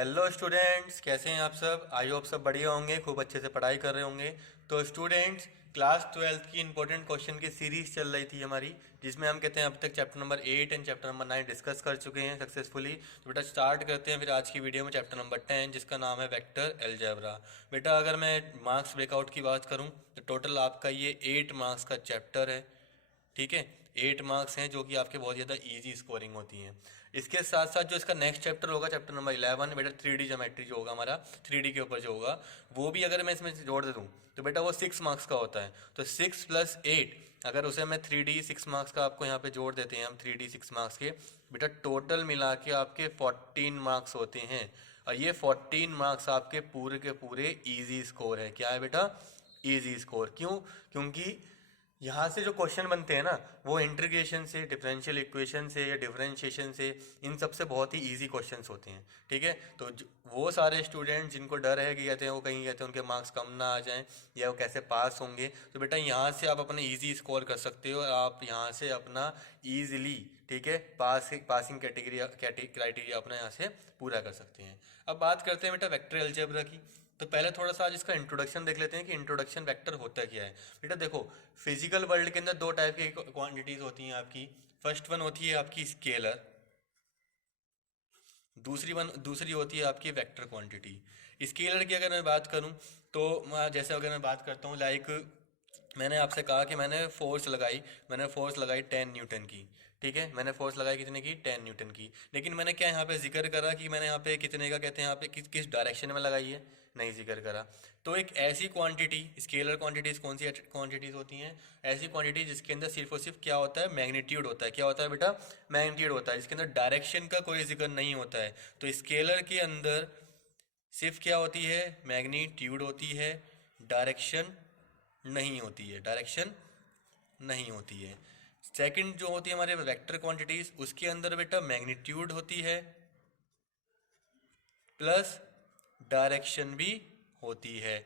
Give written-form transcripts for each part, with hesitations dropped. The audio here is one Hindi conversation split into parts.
हेलो स्टूडेंट्स, कैसे हैं आप सब। आई होप सब बढ़िया होंगे, खूब अच्छे से पढ़ाई कर रहे होंगे। तो स्टूडेंट्स, क्लास 12th की इंपॉर्टेंट क्वेश्चन की सीरीज चल रही थी हमारी, जिसमें हम कहते हैं अब तक chapter number 8 and chapter number 9 discuss कर चुके हैं सक्सेसफुली। तो बेटा स्टार्ट करते हैं फिर आज की वीडियो में चैप्टर नंबर 10, जिसका नाम है वेक्टर अलजेब्रा। बेटा अगर मैं मार्क्स ब्रेकआउट की बात करूँ तो टोटल आपका ये 8 मार्क्स का चैप्टर है। ठीक है, 8 मार्क्स हैं जो कि आपके बहुत ज़्यादा इजी स्कोरिंग होती हैं। इसके साथ साथ जो इसका नेक्स्ट चैप्टर होगा, चैप्टर नंबर 11, बेटा 3D ज्योमेट्री जो होगा हमारा, 3D के ऊपर जो होगा, वो भी अगर मैं इसमें जोड़ दे दूँ तो बेटा वो 6 मार्क्स का होता है। तो 6 + 8, अगर उसे मैं 3D 6 मार्क्स का आपको यहाँ पे जोड़ देते हैं हम, 3D 6 मार्क्स के, बेटा टोटल मिला के आपके 14 मार्क्स होते हैं। और ये 14 मार्क्स आपके पूरे के पूरे ईजी स्कोर है। क्या है बेटा? Easy score. क्यों? क्योंकि यहाँ से जो क्वेश्चन बनते हैं ना, वो इंटीग्रेशन से, डिफरेंशियल इक्वेशन से या डिफरेंशिएशन से, इन सब से बहुत ही इजी क्वेश्चंस होते हैं। ठीक है, तो वो सारे स्टूडेंट जिनको डर है कि कहते हैं वो कहीं कहते हैं उनके मार्क्स कम ना आ जाएं या वो कैसे पास होंगे, तो बेटा यहाँ से आप अपने इजी स्कोर कर सकते हो। आप यहाँ से अपना ईजिली, ठीक है, पासिंग क्राइटेरिया अपना यहाँ से पूरा कर सकते हैं। अब बात करते हैं बेटा वेक्टर अलजेब्रा की। तो पहले थोड़ा सा आज इसका इंट्रोडक्शन देख लेते हैं कि इंट्रोडक्शन वेक्टर होता क्या है। बेटा देखो, फिजिकल वर्ल्ड के अंदर दो टाइप की क्वांटिटीज होती हैं आपकी। फर्स्ट वन होती है आपकी स्केलर, दूसरी होती है आपकी वेक्टर क्वांटिटी। स्केलर की अगर मैं बात करूं तो जैसे अगर मैं बात करता हूं, लाइक मैंने आपसे कहा कि मैंने फोर्स लगाई 10 न्यूटन की। ठीक है, मैंने फोर्स लगाई कितने की? 10 न्यूटन की। लेकिन मैंने क्या यहाँ पे जिक्र करा कि मैंने यहाँ पे कितने का कहते हैं, यहाँ पे किस डायरेक्शन में लगाई है? नहीं जिक्र करा। तो एक ऐसी क्वांटिटी, स्केलर क्वांटिटीज कौन सी क्वांटिटीज होती हैं? ऐसी क्वांटिटी जिसके अंदर सिर्फ और सिर्फ क्या होता है? मैग्नीट्यूड होता है। क्या होता है बेटा? मैग्नीट्यूड होता है, जिसके अंदर डायरेक्शन का कोई जिक्र नहीं होता है। तो स्केलर के अंदर सिर्फ क्या होती है? मैग्नीट्यूड होती है, डायरेक्शन नहीं होती है, डायरेक्शन नहीं होती है। सेकंड जो होती है हमारे वेक्टर क्वांटिटीज, उसके अंदर बेटा मैग्नीट्यूड होती है प्लस डायरेक्शन भी होती है।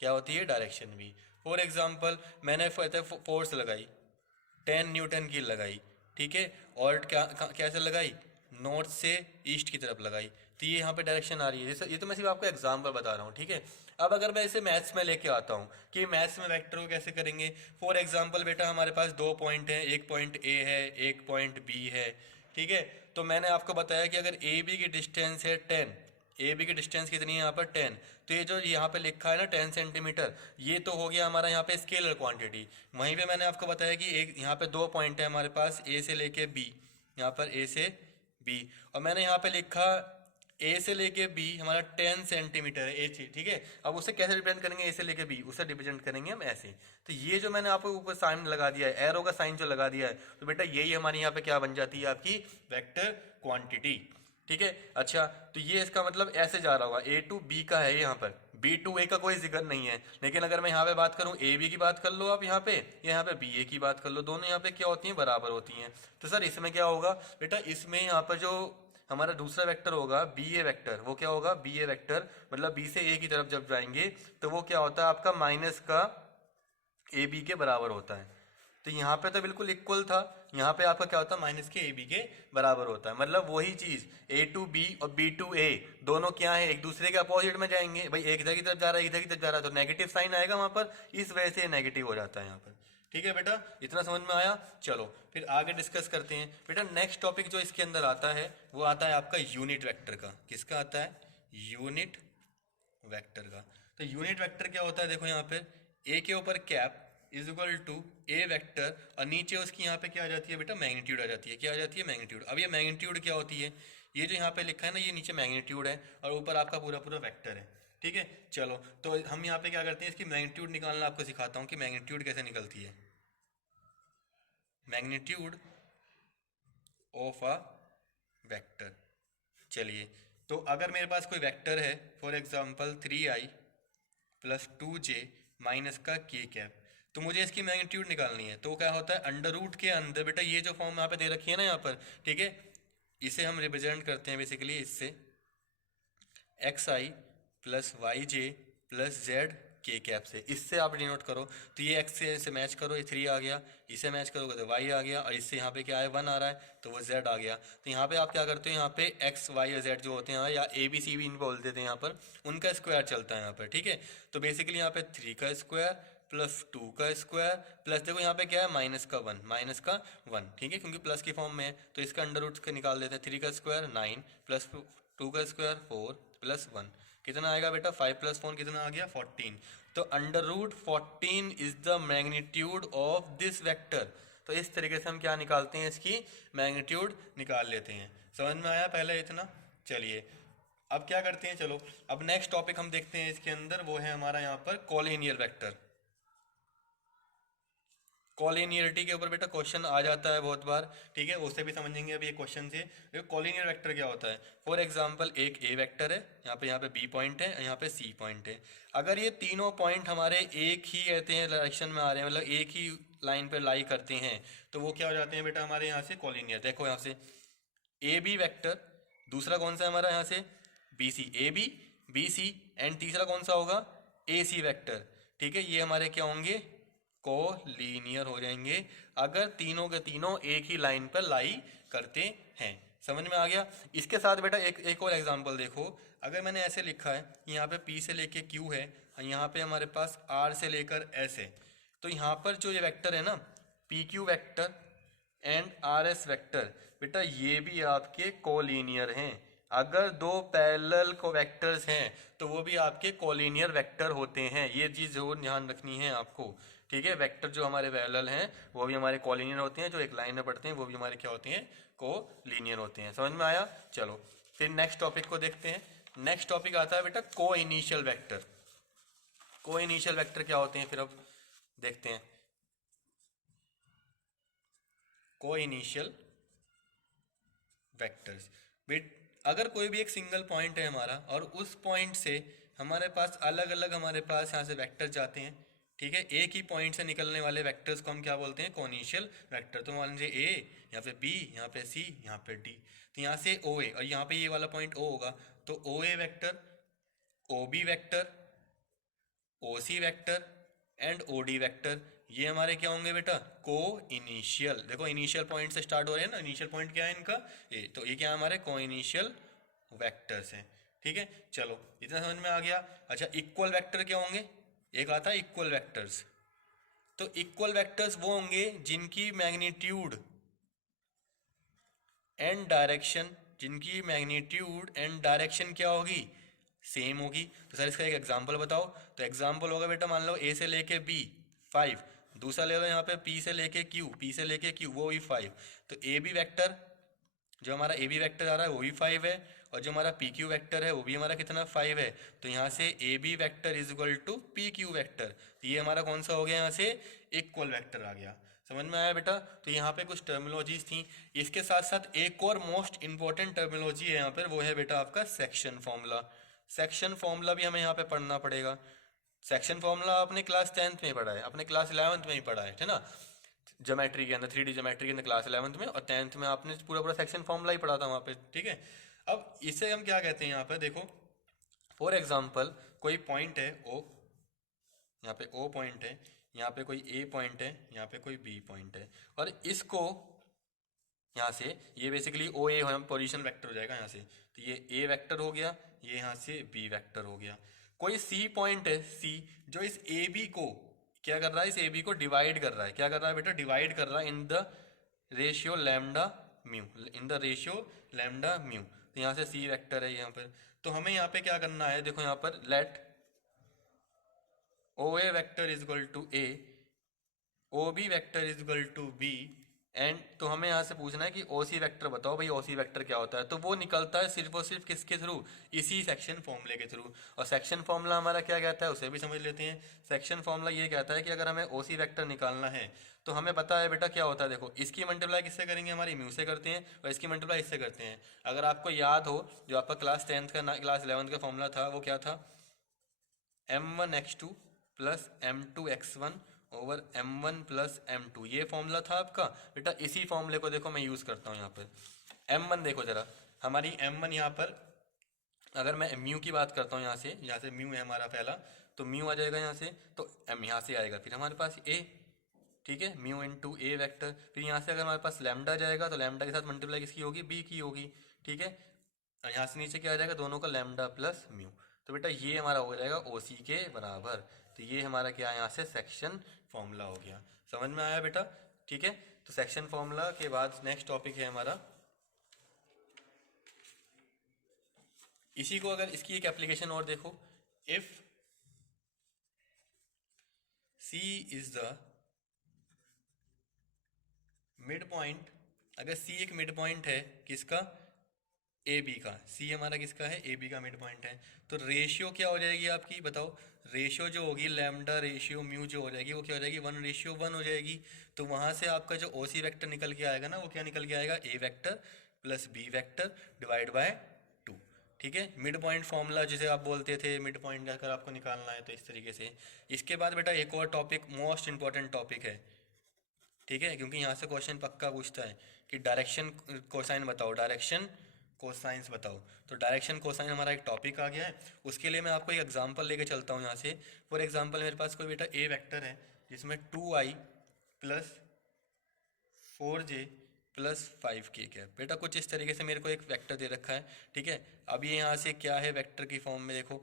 क्या होती है? डायरेक्शन भी। फॉर एग्जाम्पल, मैंने फोर्स लगाई, 10 न्यूटन की लगाई, ठीक है, और कैसे लगाई? नॉर्थ से ईस्ट की तरफ लगाई। तो ये यहाँ पे डायरेक्शन आ रही है। जैसे ये तो मैं सिर्फ आपको एग्जाम्पल बता रहा हूँ, ठीक है। अब अगर मैं इसे मैथ्स में लेके आता हूँ कि मैथ्स में वेक्टर को कैसे करेंगे। फॉर एग्जाम्पल बेटा, हमारे पास दो पॉइंट हैं, एक पॉइंट ए है, एक पॉइंट बी है। ठीक है, तो मैंने आपको बताया कि अगर ए बी की डिस्टेंस है 10, ए बी की डिस्टेंस कितनी है यहाँ पर? 10। तो ये जो यहाँ पे लिखा है ना 10 सेंटीमीटर, ये तो हो गया हमारा यहाँ पे स्केलर क्वांटिटी। वहीं पे मैंने आपको बताया कि एक यहाँ पे दो पॉइंट है हमारे पास, ए से लेके बी, यहाँ पर ए से बी, और मैंने यहाँ पे लिखा ए से लेके बी हमारा 10 सेंटीमीटर है, ए सी, ठीक है। अब उसे कैसे रिप्रेजेंट करेंगे? ए से लेके बी, उसे रिप्रेजेंट करेंगे हम ऐसे। तो ये जो मैंने आपको ऊपर साइन लगा दिया है, एरो का साइन जो लगा दिया है, तो बेटा यही हमारी यहाँ पे क्या बन जाती है? आपकी वेक्टर क्वांटिटी। ठीक है, अच्छा, तो ये इसका मतलब ऐसे जा रहा होगा, ए टू बी का है यहाँ पर, बी टू ए का कोई जिक्र नहीं है। लेकिन अगर मैं यहाँ पे बात करूँ, ए बी की बात कर लो आप यहाँ पे, या यहाँ पे बी ए की बात कर लो, दोनों यहाँ पे क्या होती हैं? बराबर होती हैं। तो सर इसमें क्या होगा बेटा? इसमें यहाँ पर जो हमारा दूसरा वेक्टर होगा बी ए वेक्टर, वो क्या होगा? बी ए वेक्टर, मतलब बी से ए की तरफ जब जाएंगे तो वो क्या होता है आपका? माइनस का ए बी के बराबर होता है। तो यहाँ पे तो बिल्कुल इक्वल था, यहाँ पे आपका क्या होता है? माइनस के ए बी के बराबर होता है। मतलब वही चीज, ए टू बी और बी टू ए दोनों क्या है? एक दूसरे के अपोजिट में जाएंगे भाई, एक इधर की तरफ जा रहा है, इधर की तरफ जा रहा है, तो नेगेटिव साइन आएगा वहां पर, इस वजह से नेगेटिव हो जाता है यहाँ पर। ठीक है बेटा, इतना समझ में आया? चलो फिर आगे डिस्कस करते हैं। बेटा नेक्स्ट टॉपिक जो इसके अंदर आता है वो आता है आपका यूनिट वेक्टर का। किसका आता है? यूनिट वेक्टर का। तो यूनिट वेक्टर क्या होता है? देखो यहाँ पे ए के ऊपर cap is equal to A vector, और नीचे उसकी यहाँ पे क्या आ जाती है बेटा? मैग्नीट्यूड आ जाती है। क्या आ जाती है? मैग्नीट्यूड। अब ये मैग्नीट्यूड क्या होती है? ये जो यहाँ पे लिखा है ना, ये नीचे मैग्नीट्यूड है और ऊपर आपका पूरा पूरा वेक्टर है। ठीक है, चलो तो हम यहाँ पे क्या करते हैं, इसकी मैग्नीट्यूड निकालना आपको सिखाता हूँ कि मैग्नीट्यूड कैसे निकलती है। Magnitude of a vector. चलिए, तो अगर मेरे पास कोई वेक्टर है, for example 3i plus 2j minus का के कैप, तो मुझे इसकी मैग्नीट्यूड निकालनी है। तो क्या होता है? अंडर रूट के अंदर, बेटा ये जो फॉर्म यहाँ पे दे रखी है ना यहाँ पर, ठीक है, इसे हम रिप्रेजेंट करते हैं बेसिकली इससे, एक्स आई प्लस वाई जे प्लस जेड के कैप से, इससे आप डिनोट करो। तो ये एक्स से मैच करो, ये 3 आ गया, इसे मैच करोगे तो वाई आ गया, और इससे यहाँ पे क्या है 1 आ रहा है तो वो जेड आ गया। तो यहाँ पे आप क्या करते हो, यहाँ पे एक्स वाई और जेड जो होते हैं या ए बी सी भी इनको बोल देते हैं यहाँ पर, उनका स्क्वायर चलता है यहाँ पर, ठीक है। तो बेसिकली यहाँ पे 3 का स्क्वायर प्लस 2 का स्क्वायर प्लस देखो यहाँ पे क्या है माइनस का 1, ठीक है, क्योंकि प्लस की फॉर्म में है तो इसका अंडर रूट का निकाल देते हैं। 3 का स्क्वायर 9 प्लस 2 का स्क्वायर 4 प्लस 1 कितना आएगा बेटा, 5 प्लस 4 कितना आ गया 14। तो under root 14 is the magnitude of this vector. तो इस तरीके से हम क्या निकालते हैं, इसकी मैग्नीट्यूड निकाल लेते हैं। समझ में आया पहले इतना। चलिए अब क्या करते हैं, चलो अब नेक्स्ट टॉपिक हम देखते हैं इसके अंदर, वो है हमारा यहाँ पर कॉलिनियर वेक्टर। कॉलिनियरिटी के ऊपर बेटा क्वेश्चन आ जाता है बहुत बार, ठीक है, उसे भी समझेंगे अभी ये क्वेश्चन से। कॉलिनियर वेक्टर क्या होता है, फॉर एग्जांपल एक ए वेक्टर है, यहाँ पे बी पॉइंट है, यहाँ पे सी पॉइंट है। अगर ये तीनों पॉइंट हमारे एक ही कहते हैं डायरेक्शन में आ रहे हैं, मतलब एक ही लाइन पर लाई करते हैं, तो वो क्या हो जाते हैं बेटा हमारे यहाँ से कॉलिनियर। देखो यहाँ से ए बी वैक्टर, दूसरा कौन सा है हमारा यहाँ से B C, A B B C, and तीसरा कौन सा होगा ए सी वैक्टर, ठीक है। ये हमारे क्या होंगे, कोलिनियर हो जाएंगे अगर तीनों के तीनों एक ही लाइन पर लाई करते हैं। समझ में आ गया। इसके साथ बेटा एक और एग्जांपल देखो, अगर मैंने ऐसे लिखा है, यहाँ पे P से लेके Q है, यहाँ पे हमारे पास R से लेकर S है, तो यहाँ पर जो ये वेक्टर है ना PQ vector and RS vector, बेटा ये भी आपके कोलिनियर हैं। अगर दो पैरेलल को वेक्टर्स हैं तो वो भी आपके कोलिनियर वेक्टर होते हैं। ये चीज़ जरूर ध्यान रखनी है आपको, ठीक है। वेक्टर जो हमारे पैरेलल हैं वो भी हमारे कोलिनियर होते हैं, जो एक लाइन में पढ़ते हैं वो भी हमारे क्या होते हैं, कोलिनियर होते हैं। समझ में आया। चलो फिर नेक्स्ट टॉपिक को देखते हैं। नेक्स्ट टॉपिक आता है बेटा को इनिशियल वेक्टर। को इनिशियल वेक्टर क्या होते हैं फिर अब देखते हैं। को इनिशियल वेक्टर्स, बिट अगर कोई भी एक सिंगल पॉइंट है हमारा और उस पॉइंट से हमारे पास अलग अलग हमारे पास यहाँ से वेक्टर जाते हैं, ठीक है, एक ही पॉइंट से निकलने वाले वेक्टर्स को हम क्या बोलते हैं, कोनिशियल वेक्टर। तो मान लीजिए ए, यहाँ पे बी, यहाँ पे सी, यहाँ पे डी, तो यहाँ से ओ ए और यहाँ पे ये वाला पॉइंट ओ होगा, तो O A vector, O B vector, O C vector and O D vector, ये हमारे क्या होंगे बेटा, को इनिशियल। देखो इनिशियल पॉइंट से स्टार्ट हो रहे हैं ना, इनिशियल पॉइंट क्या है इनका ए, तो ये क्या है हमारे को इनिशियल वेक्टर्स हैं, ठीक है। चलो इतना समझ में आ गया। अच्छा इक्वल वेक्टर क्या होंगे, एक आता है इक्वल वेक्टर्स। तो इक्वल वेक्टर्स वो होंगे जिनकी मैग्नीट्यूड एंड डायरेक्शन, जिनकी मैग्नीट्यूड एंड डायरेक्शन क्या होगी, सेम होगी। तो सर इसका एक एग्जांपल बताओ। तो एग्जांपल होगा बेटा मान लो ए से लेके बी 5, दूसरा ले लो यहाँ पे पी से लेके क्यू, पी से लेके क्यू वो भी 5। तो ए बी वैक्टर, जो हमारा ए बी वैक्टर आ रहा है वो भी 5 है, और जो हमारा पी क्यू वैक्टर है वो भी हमारा कितना 5 है। तो यहाँ से A B vector is equal to P Q vector, तो ये हमारा कौन सा हो गया, यहाँ से इक्वल वैक्टर आ गया। समझ में आया बेटा। तो यहाँ पे कुछ टर्मिनोलॉजीज थी। इसके साथ साथ एक और मोस्ट इंपॉर्टेंट टर्मिनोलॉजी है यहाँ पर, वो है बेटा आपका सेक्शन फॉर्मूला। सेक्शन फॉर्मूला भी हमें यहाँ पे पढ़ना पड़ेगा। सेक्शन फॉर्मूला आपने क्लास 10th में पढ़ा है, अपने क्लास 11th में ही पढ़ा है ना, ज्योमेट्री के अंदर, 3D ज्योमेट्री के अंदर क्लास 11th में, और 10th में आपने पूरा पूरा सेक्शन फॉर्मूला ही पढ़ा था वहाँ पे, ठीक है। अब इसे हम क्या कहते हैं यहाँ पे देखो, फॉर एग्जाम्पल कोई पॉइंट है ओ, यहाँ पे ओ पॉइंट है, यहाँ पे कोई ए पॉइंट है, यहाँ पे कोई बी पॉइंट है, और इसको यहाँ से ये बेसिकली ओ ए हम पोजीशन वेक्टर हो जाएगा यहाँ से, तो ये ए वेक्टर हो गया, ये यहाँ से बी वेक्टर हो गया। कोई सी पॉइंट है सी, जो इस ए बी को क्या कर रहा है, इस ए बी को डिवाइड कर रहा है, क्या कर रहा है बेटा, डिवाइड कर रहा है in the ratio lambda mu, in the ratio lambda mu. तो यहाँ से सी वेक्टर है यहाँ पर। तो हमें यहाँ पे क्या करना है, देखो यहाँ पर let O A vector is equal to A, O B vector is equal to B, and तो हमें यहाँ से पूछना है कि ओ सी वेक्टर बताओ भाई, ओ सी वेक्टर क्या होता है। तो वो निकलता है सिर्फ और सिर्फ किसके थ्रू, इसी सेक्शन फॉर्मूले के थ्रू। और सेक्शन फॉर्मूला हमारा क्या कहता है उसे भी समझ लेते हैं। सेक्शन फॉर्मूला ये कहता है कि अगर हमें ओ सी वेक्टर निकालना है तो हमें पता है बेटा क्या होता है, देखो इसकी मल्टीप्लाई किससे करेंगे, हमारी म्यू से करते हैं, और इसकी मल्टीप्लाई इससे करते हैं। अगर आपको याद हो जो आपका क्लास 10th का क्लास 11th का फॉर्मूला था वो क्या था, m1x2 plus m2x1 over m1 plus m2, ये फॉर्मूला था आपका बेटा। इसी फॉर्मूले को देखो मैं यूज़ करता हूँ यहाँ पर। m1 देखो जरा, हमारी m1 यहाँ पर, अगर मैं म्यू की बात करता हूँ यहाँ से म्यू है हमारा पहला, तो म्यू आ जाएगा यहाँ से, तो एम यहाँ से आएगा फिर हमारे पास ए, ठीक है, म्यू इंटू ए वैक्टर। फिर यहाँ से अगर हमारे पास लैम्डा जाएगा तो लैम्डा के साथ मल्टीप्लाई किसकी होगी, बी की होगी, ठीक है। और यहाँ से नीचे क्या आ जाएगा, दोनों का लैम्डा प्लस म्यू। तो बेटा ये हमारा हो जाएगा ओ सी के बराबर। तो ये हमारा क्या है, यहाँ से सेक्शन फॉर्मूला हो गया। समझ में आया बेटा, ठीक है। तो सेक्शन फॉर्मूला के बाद नेक्स्ट टॉपिक है हमारा, इसी को अगर इसकी एक एप्लीकेशन और देखो, if C is the mid point, अगर सी एक मिड पॉइंट है किसका, ए बी का, सी हमारा किसका है, ए बी का मिड पॉइंट है, तो रेशियो क्या हो जाएगी आपकी, बताओ। रेशियो जो होगी लैम्डा रेशियो म्यू जो हो जाएगी वो क्या हो जाएगी, 1:1 हो जाएगी। तो वहां से आपका जो ओ सी वैक्टर निकल के आएगा ना, वो क्या निकल के आएगा, A vector plus B vector divide by 2, ठीक है। मिड पॉइंट फॉर्मूला जिसे आप बोलते थे, मिड पॉइंट अगर आपको निकालना है तो इस तरीके से। इसके बाद बेटा एक और टॉपिक, मोस्ट इंपॉर्टेंट टॉपिक है, ठीक है, क्योंकि यहाँ से क्वेश्चन पक्का पूछता है कि डायरेक्शन कोसाइन बताओ, डायरेक्शन कोसाइंस बताओ। तो डायरेक्शन कोसाइन हमारा एक टॉपिक आ गया है। उसके लिए मैं आपको एक एग्जांपल लेके चलता हूँ यहाँ से। फॉर एग्जांपल मेरे पास कोई बेटा ए वेक्टर है जिसमें 2i plus 4j plus 5k क्या बेटा, कुछ इस तरीके से मेरे को एक वेक्टर दे रखा है, ठीक है। अब ये यहाँ से क्या है, वेक्टर की फॉर्म में देखो,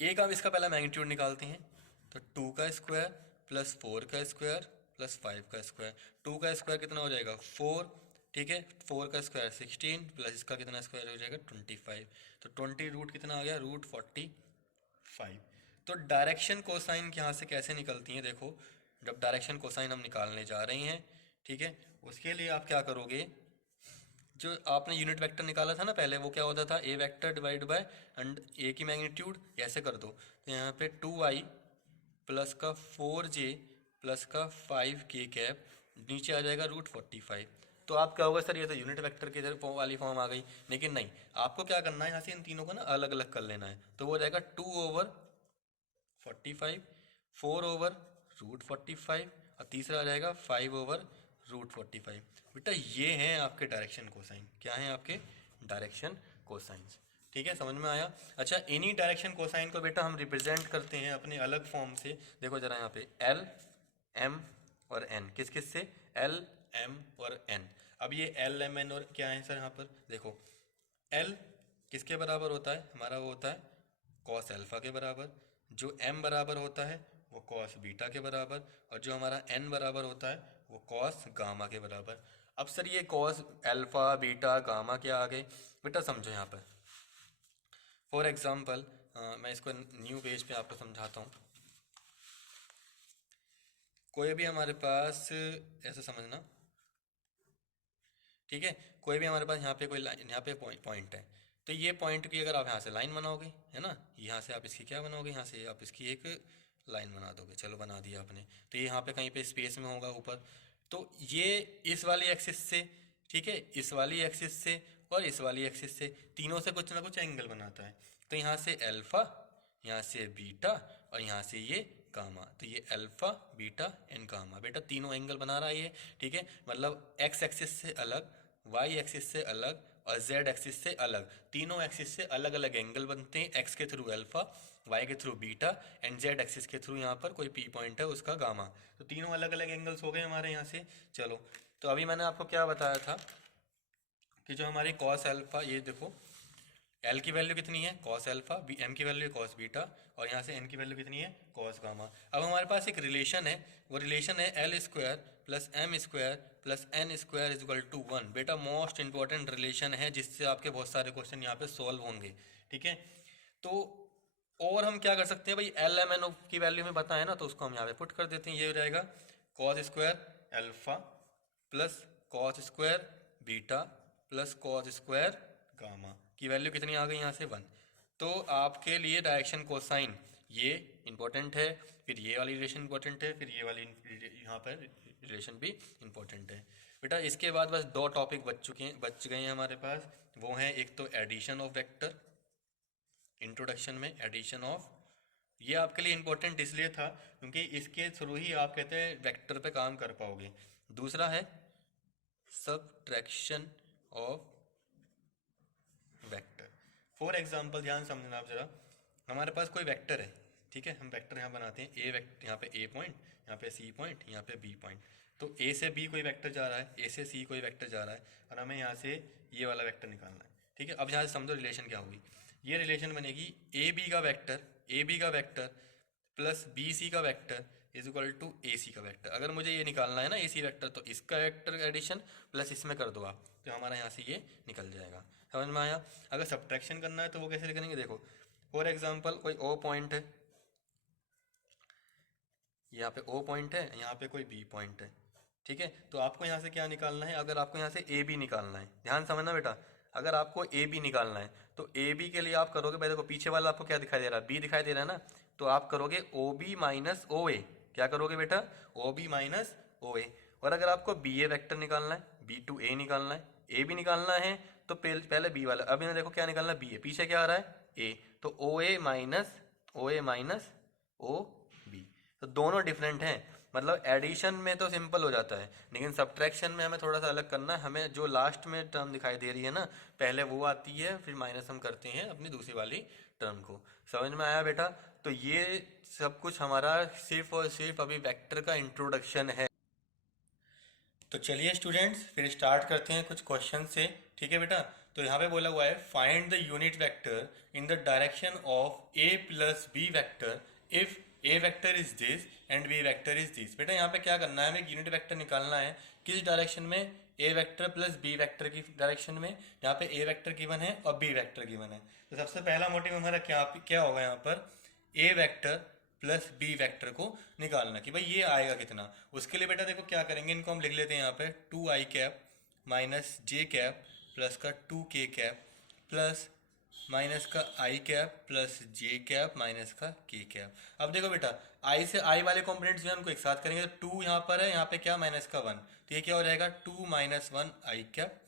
ए का, इसका पहला मैग्नीट्यूड निकालते हैं। तो 2 का स्क्वायर प्लस 4 का स्क्वायर प्लस 5 का स्क्वायर, 2 का स्क्वायर कितना हो जाएगा 4, ठीक है, 4 का स्क्वायर 16 प्लस इसका कितना स्क्वायर हो जाएगा 25। तो 20 रूट कितना आ गया, रूट 45। तो डायरेक्शन कोसाइन यहाँ से कैसे निकलती हैं, देखो जब डायरेक्शन कोसाइन हम निकालने जा रहे हैं, ठीक है, उसके लिए आप क्या करोगे, जो आपने यूनिट वेक्टर निकाला था ना पहले, वो क्या होता था, ए वेक्टर डिवाइड बाय अंड ए की मैग्नीट्यूड, ऐसे कर दो। तो यहाँ पे 2i प्लस का 4j प्लस का 5k कैप, नीचे आ जाएगा रूट 45। तो आप क्या होगा, सर ये तो यूनिट वेक्टर की वाली फॉर्म आ गई, लेकिन नहीं, आपको क्या करना है, यहाँ से इन तीनों को ना अलग अलग कर लेना है। तो वो हो जाएगा 2/45, 4/√45 और तीसरा आ जाएगा 5/√45। बेटा ये हैं आपके डायरेक्शन कोसाइन, क्या हैं आपके डायरेक्शन कोसाइंस, ठीक है, समझ में आया। अच्छा, इन्हीं डायरेक्शन कोसाइन को बेटा हम रिप्रेजेंट करते हैं अपने अलग फॉर्म से। देखो जरा यहाँ पे एल, एम और एन, किस किस से, एल, एम और एन। अब ये एल, एम, एन और क्या है सर, यहाँ पर देखो, एल किसके बराबर होता है, हमारा वो होता है कॉस अल्फा के बराबर, जो एम बराबर होता है वो कॉस बीटा के बराबर, और जो हमारा एन बराबर होता है वो कॉस गामा के बराबर। अब सर ये कॉस अल्फा बीटा गामा क्या आ गए, बेटा समझो यहाँ पर। फॉर एग्जांपल मैं इसको न्यू पेज पे आपको समझाता हूँ। कोई भी हमारे पास ऐसा समझना, ठीक है, कोई भी हमारे पास यहाँ पे कोई लाइन, यहाँ पे पॉइंट है, तो ये पॉइंट की अगर आप यहाँ से लाइन बनाओगे, है ना, यहाँ से आप इसकी क्या बनाओगे, यहाँ से आप इसकी एक लाइन बना दोगे, चलो बना दिया आपने। तो ये यहाँ पे कहीं पे स्पेस में होगा ऊपर, तो ये इस वाली एक्सिस से, ठीक है, इस वाली एक्सिस से और इस वाली एक्सिस से, तीनों से कुछ ना कुछ एंगल बनाता है। तो यहाँ से अल्फा, यहाँ से बीटा और यहाँ से ये गामा, तो ये अल्फा बीटा एंड गामा, बेटा तीनों एंगल बना रहा है ये, ठीक है। मतलब एक्स एक्सिस से अलग, वाई एक्सिस से अलग और जेड एक्सिस से अलग, तीनों एक्सिस से अलग अलग एंगल बनते हैं, एक्स के थ्रू अल्फा, वाई के through beta and Z axis के थ्रू यहाँ पर कोई पी पॉइंट है उसका गामा। तो तीनों अलग अलग एंगल्स हो गए हमारे यहाँ से। चलो, तो अभी मैंने आपको क्या बताया था कि जो हमारी कॉस अल्फा, ये देखो एल की वैल्यू कितनी है कॉस अल्फा, एम की वैल्यू कॉस बीटा और यहाँ से एन की वैल्यू कितनी है कॉस गामा। अब हमारे पास एक रिलेशन है, वो रिलेशन है L square plus M square plus N square is equal to 1। बेटा मोस्ट इंपॉर्टेंट रिलेशन है जिससे आपके बहुत सारे क्वेश्चन यहाँ पे सॉल्व होंगे, ठीक है। तो और हम क्या कर सकते हैं भाई, एल एम एन की वैल्यू में बताया ना, तो उसको हम यहाँ पे पुट कर देते हैं। ये हो जाएगा cos square alpha plus cos square beta plus cos square gamma की वैल्यू कितनी आ गई यहाँ से 1। तो आपके लिए डायरेक्शन कोसाइन ये इंपॉर्टेंट है, फिर ये वाली रिलेशन इंपॉर्टेंट है, फिर ये वाली यहाँ पर रिलेशन भी इंपॉर्टेंट है। बेटा इसके बाद बस 2 टॉपिक बच गए हैं हमारे पास। वो हैं एक तो एडिशन ऑफ वेक्टर, इंट्रोडक्शन में एडिशन ऑफ, ये आपके लिए इंपॉर्टेंट इसलिए था क्योंकि इसके थ्रू ही आप कहते हैं वेक्टर पे काम कर पाओगे। दूसरा है subtraction of vector. For example ध्यान समझना आप जरा, हमारे पास कोई वेक्टर है, ठीक है, हम वेक्टर यहाँ बनाते हैं, ए वेक्टर, यहाँ पे ए पॉइंट, यहाँ पे सी पॉइंट, यहाँ पे बी पॉइंट। तो ए से बी कोई वेक्टर जा रहा है, ए से सी कोई वेक्टर जा रहा है, और हमें यहाँ से ये वाला वेक्टर निकालना है, ठीक है। अब यहाँ से समझो रिलेशन क्या होगी, ये रिलेशन बनेगी ए बी का वेक्टर, ए बी का वेक्टर प्लस बी सी का वेक्टर इज इक्वल टू ए सी का वेक्टर। अगर मुझे ये निकालना है ना ए सी वेक्टर, तो इसका वेक्टर एडिशन प्लस इसमें कर दो आप, तो हमारा यहाँ से ये निकल जाएगा। समझ में आया? अगर सब्ट्रैक्शन करना है तो वो कैसे करेंगे, देखो फॉर एग्जांपल कोई ओ पॉइंट है, यहाँ पे ओ पॉइंट है, यहाँ पे कोई बी पॉइंट है, ठीक है। तो आपको यहाँ से क्या निकालना है, अगर आपको यहाँ से ए बी निकालना है, ध्यान समझना बेटा, अगर आपको ए बी निकालना है तो ए बी के लिए आप करोगे, भाई देखो पीछे वाला आपको क्या दिखाई दे रहा है, बी दिखाई दे रहा है ना, तो आप करोगे ओ बी माइनस ओ ए। क्या करोगे बेटा, ओ बी माइनस ओ ए। और अगर आपको बी ए वैक्टर निकालना है, बी टू ए निकालना है, ए बी निकालना है, तो पहले बी वाला, अब इन्हें देखो क्या निकालना है, बी ए, पीछे क्या आ रहा है ए, तो ओ ए माइनस ओ बी। तो दोनों डिफरेंट हैं, मतलब एडिशन में तो सिंपल हो जाता है, लेकिन सब्ट्रैक्शन में हमें थोड़ा सा अलग करना है। हमें जो लास्ट में टर्म दिखाई दे रही है ना, पहले वो आती है, फिर माइनस हम करते हैं अपनी दूसरी वाली टर्म को। समझ में आया बेटा? तो ये सब कुछ हमारा सिर्फ और सिर्फ अभी वेक्टर का इंट्रोडक्शन है। तो चलिए स्टूडेंट्स फिर स्टार्ट करते हैं कुछ क्वेश्चन से, ठीक है बेटा। तो यहाँ पे बोला हुआ है find the unit vector in the direction of A plus B vector if A vector is this and B vector is this. बेटा यहाँ पे क्या करना है, हमें एक यूनिट वेक्टर निकालना है, किस डायरेक्शन में, ए वेक्टर प्लस बी वेक्टर की डायरेक्शन में। यहाँ पे ए वेक्टर गिवन है और बी वेक्टर गिवन है, तो सबसे पहला मोटिव हमारा क्या क्या होगा, यहाँ पर ए वेक्टर प्लस बी वेक्टर को निकालना कि भाई ये आएगा कितना। उसके लिए बेटा देखो क्या करेंगे, इनको हम लिख लेते हैं यहाँ पे 2i कैप माइनस जे कैप प्लस का 2k कैप प्लस माइनस का आई कैप प्लस जे कैप माइनस का के कैप। अब देखो बेटा आई से आई वाले कॉम्पोनेंट्स जो है उनको एक साथ करेंगे, तो 2 यहाँ पर है, यहाँ पे क्या माइनस का 1, तो ये क्या हो जाएगा 2 माइनस 1 आई कैप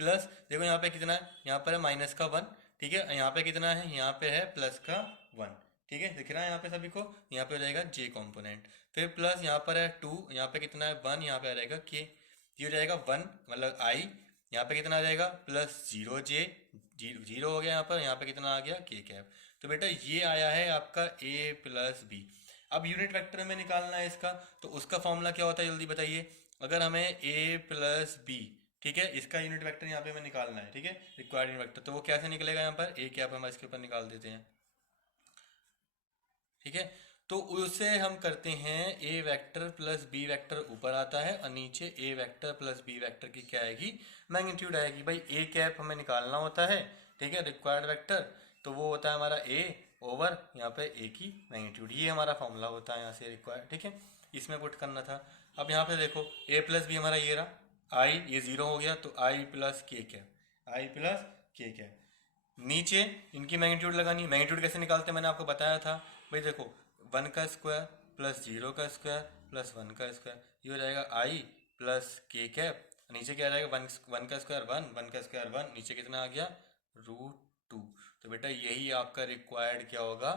प्लस देखो यहाँ पे कितना है, यहाँ पर है माइनस का 1, ठीक है, यहाँ पे कितना है, यहाँ पे है प्लस का 1, ठीक है, दिख रहा है यहाँ पे सभी को, यहाँ पे हो जाएगा जे कंपोनेंट, फिर प्लस यहाँ पर है 2, यहाँ पे कितना है 1, यहाँ पे आ जाएगा के, ये हो जाएगा 1 मतलब आई, यहाँ पे कितना आ जाएगा प्लस 0 जे, जीरो हो गया यहाँ पे कितना आ गया के कैप। तो बेटा ये आया है आपका ए प्लस बी। अब यूनिट वेक्टर में निकालना है इसका, तो उसका फॉर्मूला क्या होता है जल्दी बताइए। अगर हमें ए प्लस बी, ठीक है, इसका यूनिट वेक्टर यहाँ पे हमें निकालना है, ठीक है, रिक्वायर्ड यूनिट वेक्टर, तो वो कैसे निकलेगा, यहाँ पर ए कैप हम इसके ऊपर निकाल देते हैं, ठीक है। तो उसे हम करते हैं ए वेक्टर प्लस बी वेक्टर ऊपर आता है और नीचे ए वेक्टर प्लस बी वेक्टर की क्या आएगी, मैग्नीट्यूड आएगी। भाई ए कैप हमें निकालना होता है, ठीक है, रिक्वायर्ड वेक्टर, तो वो होता है हमारा ए ओवर यहाँ पे ए की मैग्नीट्यूड, ये हमारा फॉर्मूला होता है यहाँ से रिक्वायर्ड, ठीक है, इसमें पुट करना था। अब यहाँ पे देखो ए प्लस बी हमारा ये रहा, आई ये 0 हो गया, तो आई प्लस के कैप, आई प्लस के कैप, नीचे इनकी मैग्नीट्यूड लगानी। मैग्नीट्यूड कैसे निकालते हैं मैंने आपको बताया था, भाई देखो 1 का स्क्वायर प्लस 0 का स्क्वायर प्लस 1 का स्क्वायर, ये हो जाएगा आई प्लस के कैप, नीचे क्या आ जाएगा 1 का स्क्वायर 1, 1 का स्क्वायर 1, नीचे कितना आ गया √2। तो बेटा यही आपका रिक्वायर्ड क्या होगा,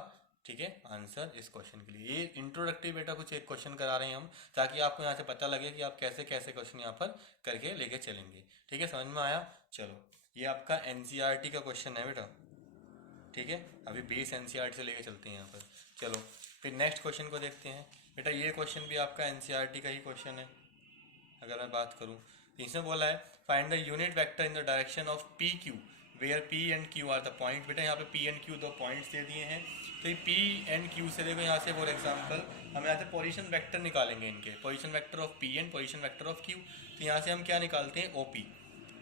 ठीक है, आंसर इस क्वेश्चन के लिए। ये इंट्रोडक्टिव बेटा कुछ एक क्वेश्चन करा रहे हैं हम, ताकि आपको यहाँ से पता लगे कि आप कैसे कैसे क्वेश्चन यहाँ पर करके लेके चलेंगे, ठीक है, समझ में आया। चलो ये आपका एनसीईआरटी का क्वेश्चन है बेटा, ठीक है, अभी बेस एनसीईआरटी से लेके चलते हैं यहाँ पर। चलो फिर नेक्स्ट क्वेश्चन को देखते हैं। बेटा ये क्वेश्चन भी आपका एनसीईआरटी का ही क्वेश्चन है। अगर मैं बात करूँ तो इसमें बोला है find the unit vector in the direction of P Q where P and Q are the point. बेटा यहाँ पे पी एंड क्यू दो पॉइंट्स दे दिए हैं, तो ये पी एंड क्यू से देखो यहाँ से फॉर एग्जांपल हम यहाँ से पोजीशन वेक्टर निकालेंगे, इनके position vector of P and position vector of Q. तो यहाँ से हम क्या निकालते हैं ओ पी,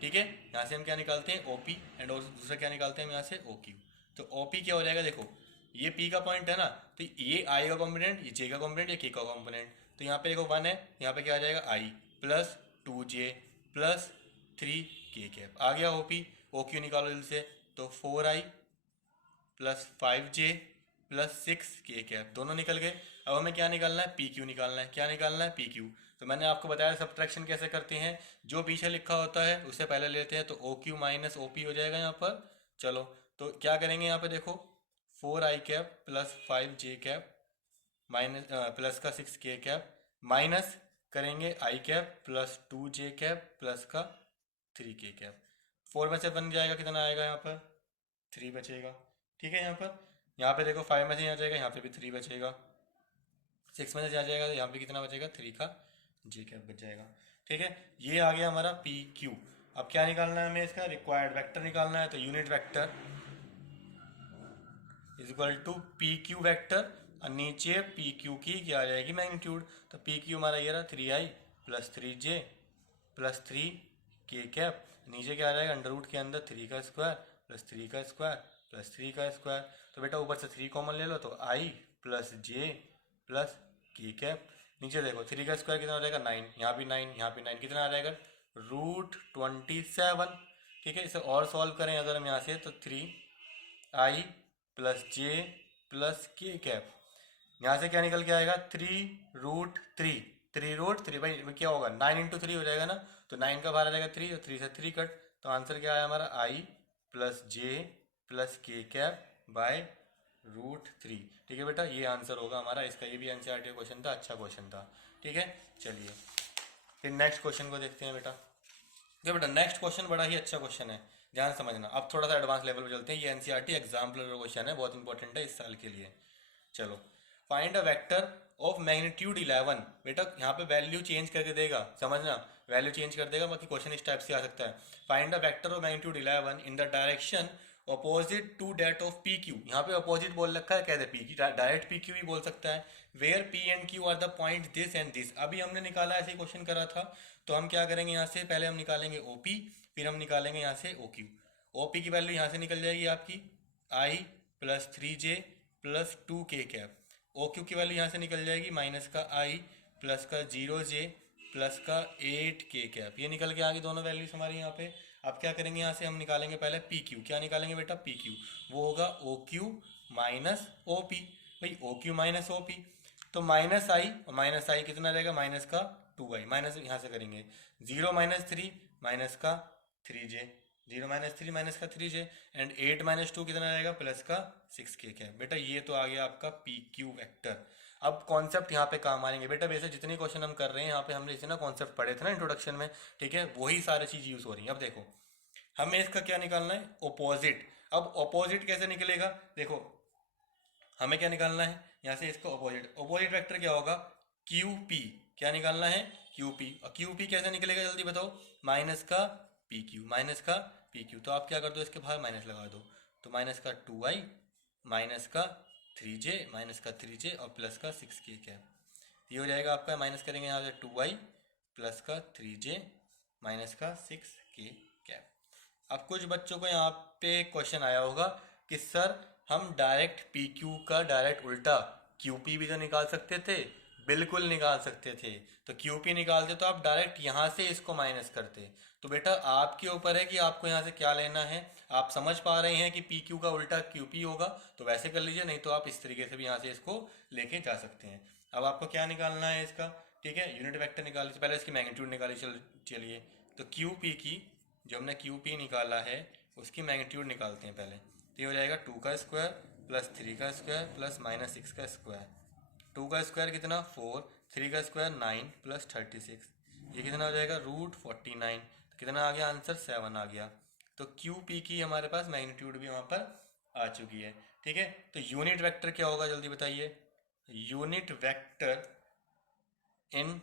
ठीक है, यहाँ से हम क्या निकालते हैं ओ पी एंड दूसरा क्या निकालते हैं हम यहाँ से ओ क्यू। तो ओ पी क्या हो जाएगा, देखो ये पी का पॉइंट है ना, तो ये आई का कॉम्पोनेंट, ये जे का कॉम्पोनेंट, ये के का कॉम्पोनेंट। तो यहाँ पे देखो 1 है, यहाँ पे क्या आ जाएगा I plus 2j plus 3k cap, आ गया ओ पी। ओ क्यू निकालो जल्दी से, तो 4i plus 5j plus 6k cap, दोनों निकल गए। अब हमें क्या निकालना है, पी क्यू निकालना है। क्या निकालना है, पी क्यू। तो मैंने आपको बताया सब्ट्रैक्शन कैसे करते हैं, जो पीछे लिखा होता है उससे पहले लेते हैं, तो O Q minus O P हो जाएगा यहाँ पर। चलो तो क्या करेंगे यहाँ पे देखो 4i cap plus 5j cap minus plus का 6k कैप माइनस करेंगे I cap plus 2j cap plus का 3k कैप। 4 में से बन जाएगा, कितना आएगा यहाँ पर 3 बचेगा, ठीक है। यहाँ पर यहाँ पे देखो 5 में से यहाँ जाएगा, यहाँ पे भी 3 बचेगा, 6 में से यहाँ जाएगा तो यहाँ पे कितना बचेगा, 3 का जे कैप बच जाएगा। ठीक है, ये आ गया हमारा पी क्यू। अब क्या निकालना है हमें, इसका रिक्वायर्ड वेक्टर निकालना है। तो unit vector is equal to P Q vector, और नीचे पी क्यू की क्या आ जाएगी, मैग्नीट्यूड। तो पी क्यू हमारा ये रहा 3i plus 3j plus 3k cap. नीचे क्या आ जाएगा, अंडर रूट के अंदर 3 का स्क्वायर प्लस 3 का स्क्वायर प्लस 3 का स्क्वायर। तो बेटा ऊपर से 3 कॉमन ले लो, तो i plus j plus k cap. नीचे देखो 3 का स्क्वायर कितना हो जाएगा, 9, यहाँ भी 9, यहाँ भी 9, कितना आ जाएगा, √27। ठीक है, इसे और सॉल्व करें अगर हम यहाँ से, तो 3i प्लस जे प्लस के कैप। यहाँ से क्या निकल के आएगा, 3√3 भाई क्या होगा, 9 × 3 हो जाएगा ना। तो 9 का बाहर आ जाएगा 3, और 3 से 3 कट। तो आंसर क्या आया हमारा, i प्लस जे प्लस के कैप बाय √3। ठीक है बेटा, ये आंसर होगा हमारा इसका। ये भी एनसीईआरटी क्वेश्चन था, अच्छा क्वेश्चन था। ठीक है, चलिए फिर नेक्स्ट क्वेश्चन को देखते हैं बेटा। देखो बेटा नेक्स्ट क्वेश्चन बड़ा ही अच्छा क्वेश्चन है, ध्यान समझना। अब थोड़ा सा एडवांस लेवल पे चलते हैं। ये एनसीईआरटी एग्जाम्पलर क्वेश्चन है, बहुत इंपॉर्टेंट है इस साल के लिए। चलो, find a vector of magnitude 11। बेटा यहाँ पे वैल्यू चेंज करके देगा, समझना, वैल्यू चेंज कर देगा। बाकी क्वेश्चन इस टाइप से आ सकता है, find a vector of magnitude 11 in the direction opposite to that of P Q. यहाँ पे अपोजिट बोल रखा है, कहते P Q, direct P Q भी बोल सकता है। Where P and Q are the point this and this. अभी हमने निकाला, ऐसे क्वेश्चन करा था। तो हम क्या करेंगे, यहाँ से पहले हम निकालेंगे ओपी, फिर हम निकालेंगे यहाँ से ओ क्यू। ओपी की वैल्यू यहाँ से निकल जाएगी आपकी I plus 3j plus 2k cap. O Q की वैल्यू यहाँ से निकल जाएगी माइनस का आई प्लस का 0j प्लस का 8k कैप। ये निकल के आ गई दोनों वैल्यूज हमारी यहाँ पे। अब क्या करेंगे, यहाँ से हम निकालेंगे पहले पी क्यू। क्या निकालेंगे बेटा, पी क्यू, वो होगा O Q minus O P. भाई O Q minus O P, तो माइनस आई कितना रहेगा, माइनस का 2i, माइनस यहाँ से करेंगे 0 - 3 माइनस का 3j, 0 - 3 माइनस का 3j, एंड 8 - 2 कितना रहेगा, प्लस का 6k क्या। बेटा ये तो आ गया आपका पी क्यू वैक्टर। अब कॉन्सेप्ट यहाँ पे काम आएंगे बेटा। वैसे जितने क्वेश्चन हम कर रहे हैं यहाँ पे, हमने इसे ना कॉन्सेप्ट पढ़े थे ना इंट्रोडक्शन में, ठीक है, वही सारी चीज यूज हो रही है। अब देखो हमें इसका क्या निकालना है, ओपोजिट। अब ओपोजिट कैसे निकलेगा, देखो हमें क्या निकालना है, यहाँ से इसका ओपोजिट, ओपोजिट वेक्टर क्या होगा, क्यू पी। क्या निकालना है, क्यू पी। और क्यू पी कैसे निकलेगा जल्दी बताओ, माइनस का पी क्यू, माइनस का पी क्यू। तो आप क्या कर दो, इसके बाहर माइनस लगा दो, तो माइनस का 2i माइनस का 3j माइनस का 3j और प्लस का 6k कैप। ये हो जाएगा आपका, माइनस करेंगे यहाँ से 2i प्लस का 3j माइनस का 6k कैप। अब कुछ बच्चों को यहाँ पे क्वेश्चन आया होगा कि सर हम डायरेक्ट पी क्यू का डायरेक्ट उल्टा क्यू पी भी तो निकाल सकते थे। बिल्कुल निकाल सकते थे। तो क्यू पी निकालते तो आप डायरेक्ट यहाँ से इसको माइनस करते। तो बेटा आपके ऊपर है कि आपको यहाँ से क्या लेना है। आप समझ पा रहे हैं कि पी क्यू का उल्टा क्यू पी होगा, तो वैसे कर लीजिए, नहीं तो आप इस तरीके से भी यहाँ से इसको लेके जा सकते हैं। अब आपको क्या निकालना है इसका, ठीक है, यूनिट वेक्टर निकालिए, पहले इसकी मैग्नीट्यूड निकालिए। चलिए, तो क्यू पी की जो हमने क्यू पी निकाला है उसकी मैग्नीट्यूड निकालते हैं पहले। तो ये हो जाएगा 2 का स्क्वायर प्लस 3 का स्क्वायर प्लस माइनस 6 का स्क्वायर। 2 का स्क्वायर कितना 4, 3 का स्क्वायर 9 प्लस 36, ये कितना हो जाएगा √49। तो कितना आ गया आंसर, 7 आ गया। तो क्यू पी की हमारे पास मैग्नीट्यूड भी वहाँ पर आ चुकी है। ठीक है, तो यूनिट वेक्टर क्या होगा जल्दी बताइए, unit vector in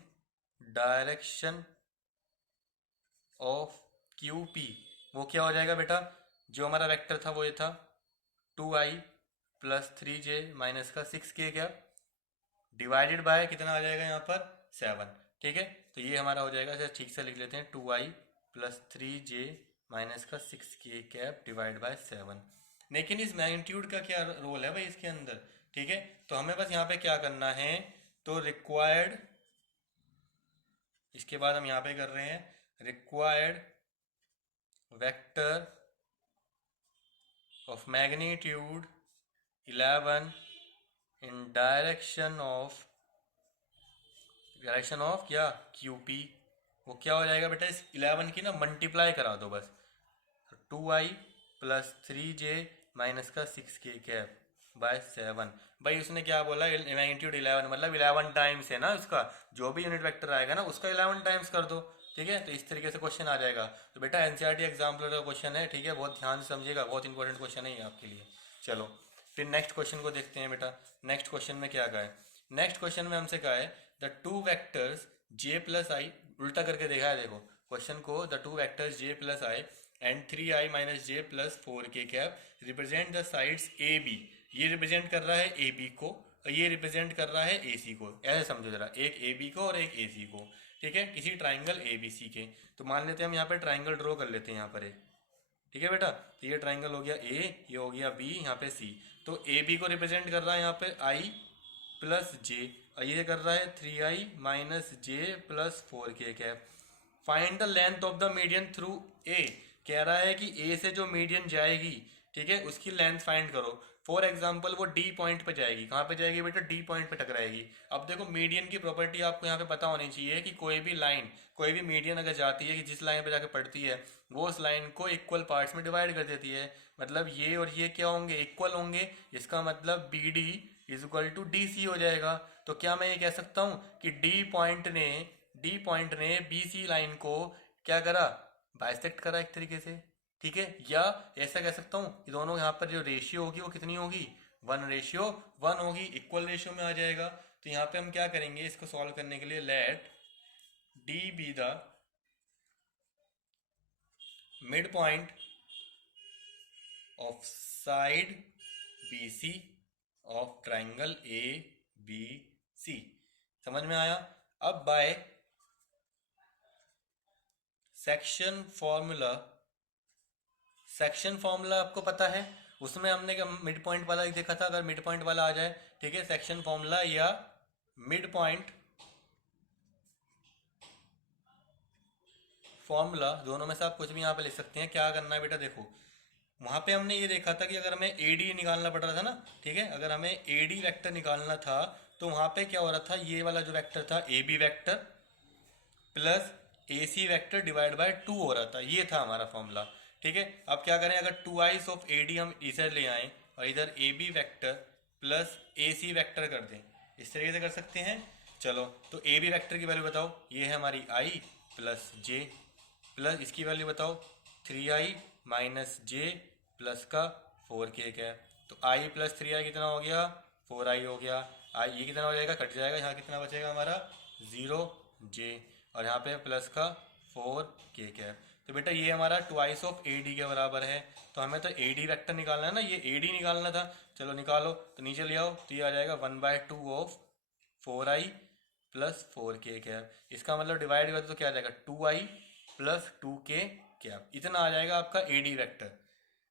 direction of Q P, वो क्या हो जाएगा बेटा, जो हमारा वेक्टर था वो ये था 2i प्लस 3j माइनस का 6k क्या, डिवाइडेड बाय कितना आ जाएगा यहाँ पर 7। ठीक है, तो ये हमारा हो जाएगा, इसे ठीक से लिख लेते हैं 2i प्लस 3j माइनस का 6k कैप डिवाइड बाय 7। लेकिन इस मैग्नीट्यूड का क्या रोल है भाई इसके अंदर। ठीक है, तो हमें बस यहाँ पे क्या करना है, तो रिक्वायर्ड, इसके बाद हम यहाँ पे कर रहे हैं required vector of magnitude 11 in direction of क्या क्यू पी। वो क्या हो जाएगा बेटा, इस 11 की ना मल्टीप्लाई करा दो बस, 2i प्लस 3j माइनस का 6k कैप बाय 7। भाई उसने क्या बोला, मैग्नीट्यूड 11 मतलब 11 टाइम्स है ना उसका, जो भी यूनिट वेक्टर आएगा ना उसका 11 टाइम्स कर दो। ठीक है, तो इस तरीके से क्वेश्चन आ जाएगा। तो बेटा एनसीईआरटी एग्जाम्पलर का क्वेश्चन है, ठीक है, बहुत ध्यान से समझिएगा, बहुत इंपॉर्टेंट क्वेश्चन है ये आपके लिए। चलो फिर नेक्स्ट क्वेश्चन को देखते हैं बेटा। नेक्स्ट क्वेश्चन में क्या कहा है? नेक्स्ट क्वेश्चन में हमसे कहा है the two vectors J plus I, उल्टा करके देखा है देखो क्वेश्चन को, the two vectors J plus I and 3i minus J plus 4k cap represent the sides A B. ये रिप्रेजेंट कर रहा है ए बी को और ये रिप्रेजेंट कर रहा है ए सी को। ऐसे समझो जरा, एक ए बी को और एक ए सी को, ठीक है, किसी ट्राइंगल ए बी सी के। तो मान लेते हैं हम यहाँ पे ट्राइंगल ड्रॉ कर लेते हैं यहाँ पर एक, ठीक है बेटा। तो ये ट्राइंगल हो गया ए, ये हो गया बी, यहाँ पे सी। तो ए बी को रिप्रेजेंट कर रहा है यहाँ पे आई प्लस जे, और ये कर रहा है 3i minus J plus 4k cap. Find the length of the median through a, कह रहा है कि ए से जो मीडियन जाएगी, ठीक है, उसकी लेंथ फाइंड करो। फॉर एग्जाम्पल वो डी पॉइंट पे जाएगी। कहाँ पे जाएगी बेटा? डी पॉइंट पे टकराएगी। अब देखो मीडियन की प्रॉपर्टी आपको यहाँ पे पता होनी चाहिए कि कोई भी लाइन, कोई भी मीडियन अगर जाती है कि जिस लाइन पे जाके पड़ती है वो उस लाइन को इक्वल पार्ट्स में डिवाइड कर देती है। मतलब ये और ये क्या होंगे? इक्वल होंगे। इसका मतलब B D is equal to D C हो जाएगा। तो क्या मैं ये कह सकता हूँ कि डी पॉइंट ने बी सी लाइन को क्या करा? बाइसेक्ट करा एक तरीके से, ठीक है। या ऐसा कह सकता हूँ कि दोनों यहाँ पर जो रेशियो होगी वो कितनी होगी? 1:1 होगी, इक्वल रेशियो में आ जाएगा। तो यहाँ पे हम क्या करेंगे इसको सॉल्व करने के लिए? Let D be the mid point of side B C of triangle A B C. समझ में आया? अब बाय सेक्शन फॉर्मूला आपको पता है, उसमें हमने मिड पॉइंट वाला देखा था। अगर मिड पॉइंट वाला आ जाए, ठीक है, सेक्शन फॉर्मूला या मिड पॉइंट फॉर्मूला, दोनों में से आप कुछ भी यहाँ पे लिख सकते हैं। क्या करना है बेटा? देखो वहां पे हमने ये देखा था कि अगर हमें ए डी निकालना पड़ रहा था ना, ठीक है, अगर हमें ए डी वैक्टर निकालना था तो वहां पे क्या हो रहा था? ये वाला जो वेक्टर था A B vector plus A C vector divide by 2 हो रहा था। ये था हमारा फॉर्मूला, ठीक है। अब क्या करें? अगर 2i's ऑफ ए डी हम इधर ले आए और इधर A B vector plus A C vector कर दें, इस तरीके से कर सकते हैं। चलो तो ए बी वैक्टर की वैल्यू बताओ, ये है हमारी आई प्लस जे, प्लस इसकी वैल्यू बताओ 3i माइनस जे प्लस का 4k क्या है। तो i प्लस 3i कितना हो गया? 4i हो गया। आई ये कितना हो जाएगा? कट जाएगा। यहाँ कितना बचेगा हमारा? 0j, और यहाँ पे प्लस का 4k क्या है। तो बेटा ये हमारा ट्वाइस ऑफ ए डी के बराबर है। तो हमें तो ए डी वैक्टर निकालना है ना, ये ए डी निकालना था। चलो निकालो, तो नीचे ले आओ। तो ये आ जाएगा 1/2 ऑफ 4i प्लस 4k क्या है। इसका मतलब डिवाइड करते तो क्या आ जाएगा? 2i प्लस 2k क्या, इतना आ जाएगा आपका ए डी वैक्टर।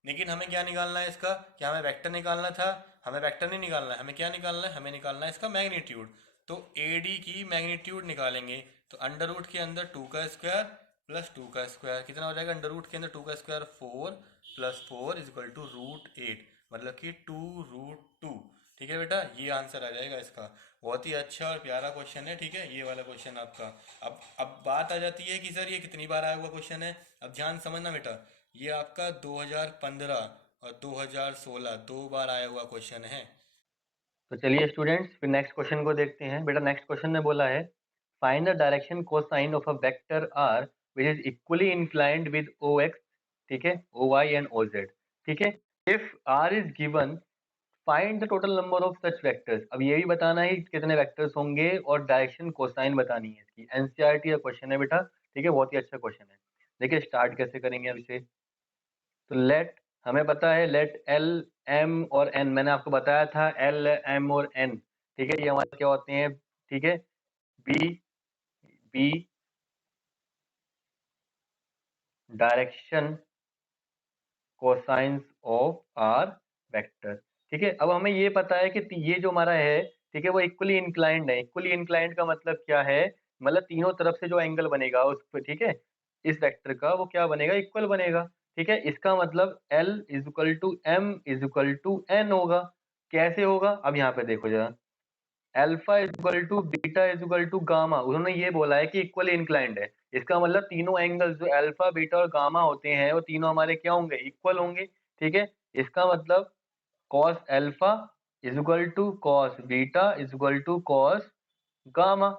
लेकिन हमें क्या निकालना है इसका? क्या हमें वेक्टर निकालना था? हमें वेक्टर नहीं निकालना है, हमें क्या निकालना है? हमें निकालना है इसका मैग्नीट्यूड। तो ए डी की मैग्नीट्यूड निकालेंगे तो अंडर रूट के अंदर 2 का स्क्वायर प्लस 2 का स्क्वायर कितना हो जाएगा? अंडर रूट के अंदर 2 का square 4 plus 4 is equal to √8, मतलब कि 2√2। ठीक है बेटा, ये आंसर आ जाएगा इसका। बहुत ही अच्छा और प्यारा क्वेश्चन है, ठीक है, ये वाला क्वेश्चन आपका। अब बात आ जाती है कि सर ये कितनी बार आया हुआ क्वेश्चन है। अब ध्यान समझना बेटा, ये आपका 2015 और 2016 2 बार आया हुआ क्वेश्चन है। तो चलिए स्टूडेंट्स फिर नेक्स्ट क्वेश्चन को देखते हैं। बेटा नेक्स्ट क्वेश्चन में बोला है find the direction cosine of a vector r which is equally inclined with ox, ठीक है, oy and oz, ठीक है। If r is given find the total number of such vectors. अब ये भी बताना है कितने वेक्टर्स होंगे और डायरेक्शन कोसाइन बतानी है इसकी। एनसीईआरटी का क्वेश्चन है बेटा, ठीक है, बहुत ही अच्छा क्वेश्चन है। देखिए स्टार्ट कैसे करेंगे अब इसे। तो लेट, हमें पता है लेट एल एम और एन, मैंने आपको बताया था एल एम और एन, ठीक है, ये हमारे क्या होते हैं, ठीक है, B B direction cosines of R vector, ठीक है। अब हमें ये पता है कि ये जो हमारा है, ठीक है, वो इक्वली इंक्लाइंड है। इक्वली इंक्लाइंड का मतलब क्या है? मतलब तीनों तरफ से जो एंगल बनेगा उस पर, ठीक है, इस वेक्टर का वो क्या बनेगा? इक्वल बनेगा, ठीक है। इसका मतलब L is equal to M is equal to N होगा। कैसे होगा? अब यहाँ पे देखो जरा, alpha is equal to beta is equal to gamma, उन्होंने ये बोला है कि इक्वली इंक्लाइंड है। इसका मतलब तीनों एंगल्स जो अल्फा बीटा और गामा होते हैं वो तीनों हमारे क्या होंगे? इक्वल होंगे, ठीक है। इसका मतलब cos alpha is equal to cos beta is equal to cos gamma,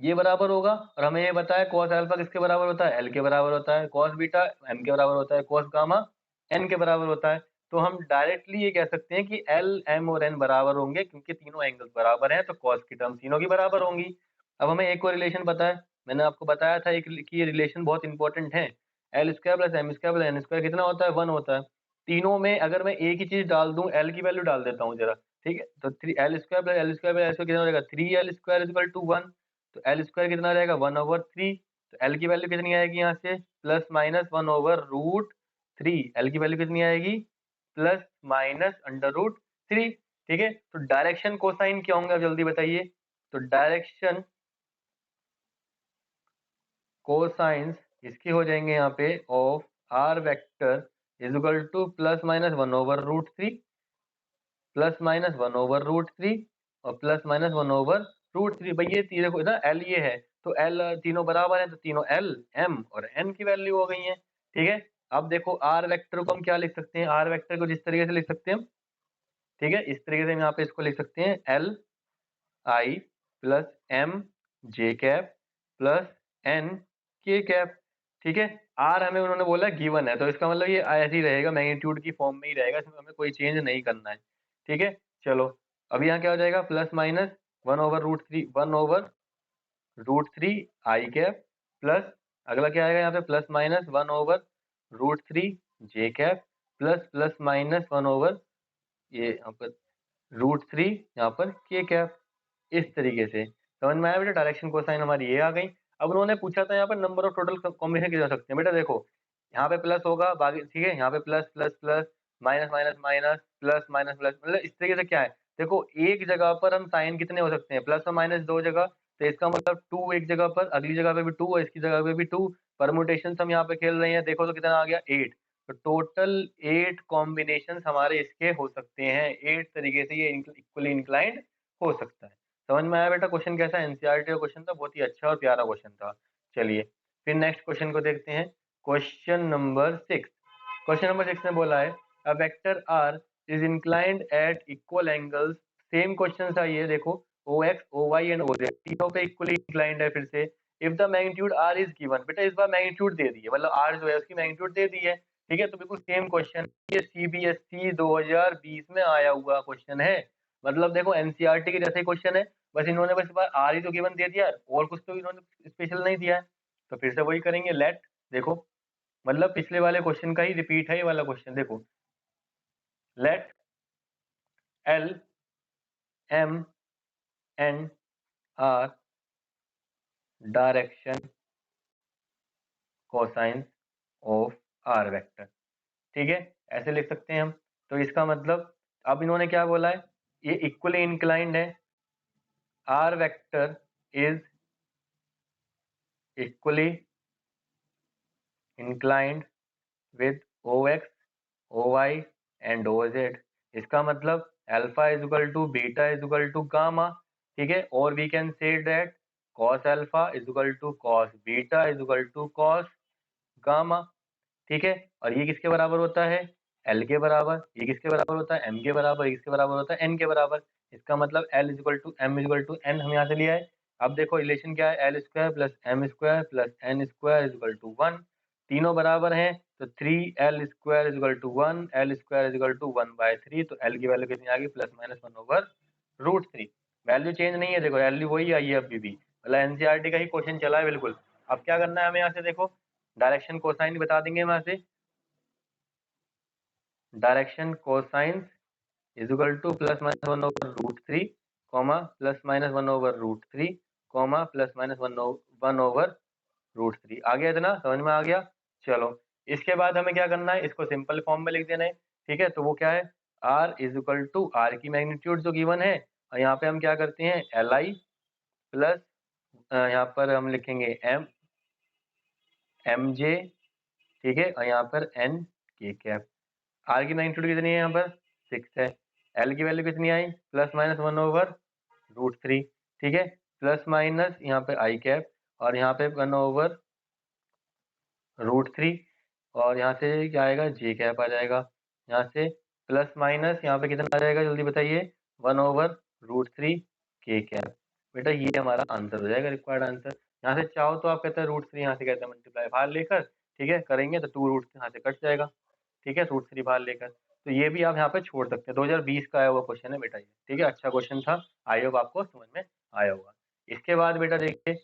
ये बराबर होगा। और हमें ये बताया cos अल्फा किसके बराबर होता है? L के बराबर होता है, cos बीटा M के बराबर होता है, cos गामा N के बराबर होता है। तो हम डायरेक्टली ये कह सकते हैं कि एल एम और एन बराबर होंगे, क्योंकि तीनों एंगल्स बराबर हैं, तो कॉस की टर्म तीनों की बराबर होंगी। अब हमें एक और रिलेशन पता है, मैंने आपको बताया था एक कि ये रिलेशन बहुत इंपॉर्टेंट है। L square plus M square plus N square कितना होता है? 1 होता है। तीनों में अगर मैं एक ही चीज डाल दूं, एल की वैल्यू डाल देता हूँ जरा, ठीक है? तो three L square plus L square plus L square कितना हो जाएगा? 3 एल स्क्वायर इक्वल टू 1। तो एल स्क्वायर कितना आ जाएगा? 1/3। तो एल की वैल्यू कितनी आएगी यहाँ से? Plus minus 1/√3। एल की वैल्यू कितनी आएगी? Plus minus √3। ठीक है, तो डायरेक्शन कोसाइन क्या होंगे, आप जल्दी बताइए। तो डायरेक्शन कोसाइंस इसके हो जाएंगे यहाँ पे of R vector is equal to plus minus 1/√3, plus minus 1/√3 और प्लस माइनस 1/√3। भाई ये तीनों को ना, एल ये है तो एल तीनों बराबर है, तो तीनों एल एम और एन की वैल्यू हो गई है। ठीक है, अब देखो आर वेक्टर को हम क्या लिख सकते हैं? आर वेक्टर को जिस तरीके से लिख सकते हैं हम, ठीक है, इस तरीके से हम यहाँ पे इसको लिख सकते हैं L I plus M J cap plus N K cap. ठीक है, आर हमें उन्होंने बोला गिवन है, तो इसका मतलब ये ऐसे ही रहेगा, मैग्नीट्यूड की फॉर्म में ही रहेगा, इसमें हमें कोई चेंज नहीं करना है। ठीक है, चलो अब यहाँ क्या हो जाएगा? प्लस माइनस 1/√3 आई कैप प्लस अगला क्या आएगा यहाँ पे? प्लस माइनस 1/√3 जे कैप प्लस प्लस माइनस 1 ये यहाँ पर √3 यहाँ पर के कैप। इस तरीके से समझ में आया बेटा? डायरेक्शन कोसाइन हमारी ये आ गई। अब उन्होंने पूछा था यहाँ पर नंबर ऑफ टोटल कॉम्बिनेशन कितने हो सकते हैं। बेटा देखो यहाँ पे प्लस होगा बाकी, ठीक है, यहाँ पे plus plus plus minus minus minus plus minus plus, मतलब इस तरीके से क्या है, देखो एक जगह पर हम साइन कितने हो सकते हैं? प्लस और माइनस दो जगह, तो इसका मतलब 2 एक जगह पर, अगली जगह पे भी 2 और इसकी जगह पे भी 2। परमुटेशन हम यहाँ पे खेल रहे हैं, देखो तो कितना आ गया? 8। तो टोटल 8 कॉम्बिनेशन हमारे इसके हो सकते हैं। 8 तरीके से ये इक्वली इंक्लाइंड हो सकता है। समझ में आया बेटा? क्वेश्चन कैसा? एनसीईआरटी का क्वेश्चन था, बहुत ही अच्छा और प्यारा क्वेश्चन था। चलिए फिर नेक्स्ट क्वेश्चन को देखते हैं। Question number 6। क्वेश्चन नंबर 6 में बोला है a vector R is inclined at equal angles. Same question था ये, देखो O X O Y and O Z तीनों पे इक्वली इंक्लाइंड है। फिर से if the magnitude R is given, बेटा इस बार मैग्नीट्यूड दे दी है, मतलब आर जो है उसकी मैग्नीट्यूड दे दी है। ठीक है, तो बिल्कुल सेम क्वेश्चन, ये सीबीएसई 2020 में आया हुआ क्वेश्चन है। मतलब देखो एनसीईआरटी के जैसे क्वेश्चन है, बस इन्होंने बस बार आर ही तो गिवन दे दिया और कुछ तो इन्होंने स्पेशल नहीं दिया है। तो फिर से वही करेंगे, लेट देखो मतलब पिछले वाले क्वेश्चन का ही रिपीट है ये वाला क्वेश्चन। देखो let L M N are direction cosine of R vector. ठीक है, ऐसे लिख सकते हैं हम। तो इसका मतलब अब इन्होंने क्या बोला है, ये इक्वली इंक्लाइंड है, R vector is equally inclined with OX, OY and OZ। इसका मतलब alpha is equal to beta is equal to gamma. ठीक है, और we can say that cos alpha is equal to cos beta is equal to cos gamma. ठीक है, और ये किसके बराबर होता है? एल के बराबर। ये किसके बराबर होता है? एम के बराबर। ये किसके बराबर होता है? एन के बराबर। इसका मतलब L is equal to M is equal to N हम यहाँ से लिया है। अब देखो रिलेशन क्या है? L square plus M square plus N square is equal to 1। तीनों बराबर हैं, तो 3 L square is equal to 1, L square is equal to 1/3। तो एल की वैल्यू कितनी आ गई? Plus minus 1/√3। वैल्यू चेंज नहीं है, देखो वैल्यू वही आई है अभी भी, मतलब एनसीईआरटी का ही क्वेश्चन चला है बिल्कुल। अब क्या करना है हमें यहाँ से? देखो डायरेक्शन कोसाइन बता देंगे हम यहाँ से। Direction cosine is equal to plus minus 1/√3 comma plus minus 1/√3 comma plus minus 1/√3। आ गया? इतना समझ में आ गया? चलो इसके बाद हमें क्या करना है, इसको सिंपल फॉर्म में लिख देना है। ठीक है, तो वो क्या है? R is equal to R की मैग्नीट्यूड जो गिवन है, और यहाँ पे हम क्या करते हैं? एल आई प्लस यहाँ पर हम लिखेंगे एम जे। ठीक है, और यहाँ पर एन के कैप। आर की मैग्नीट्यूड कितनी है? यहाँ पर 6 है। एल की वैल्यू कितनी आई? Plus minus 1/√3। ठीक है, प्लस माइनस यहाँ पे आई कैप और यहाँ पे 1/√3 और यहाँ से क्या आएगा? जे कैप आ जाएगा। यहाँ से प्लस माइनस यहाँ पे कितना आ जाएगा जल्दी बताइए? 1/√3 के कैप। बेटा ये हमारा आंसर हो जाएगा, रिक्वायर्ड आंसर। यहाँ से चाहो तो आप कहते हैं √3, यहाँ से कहते हैं मल्टीप्लाई बाहर लेकर, ठीक है, करेंगे तो 2 रूट यहाँ से कट जाएगा। ठीक है, √3 बाहर लेकर, तो ये भी आप यहाँ पे छोड़ सकते हैं। 2020 का आया हुआ क्वेश्चन है बेटा ये, ठीक है। अच्छा क्वेश्चन था, आई होप आपको समझ में आया होगा। इसके बाद बेटा देखिए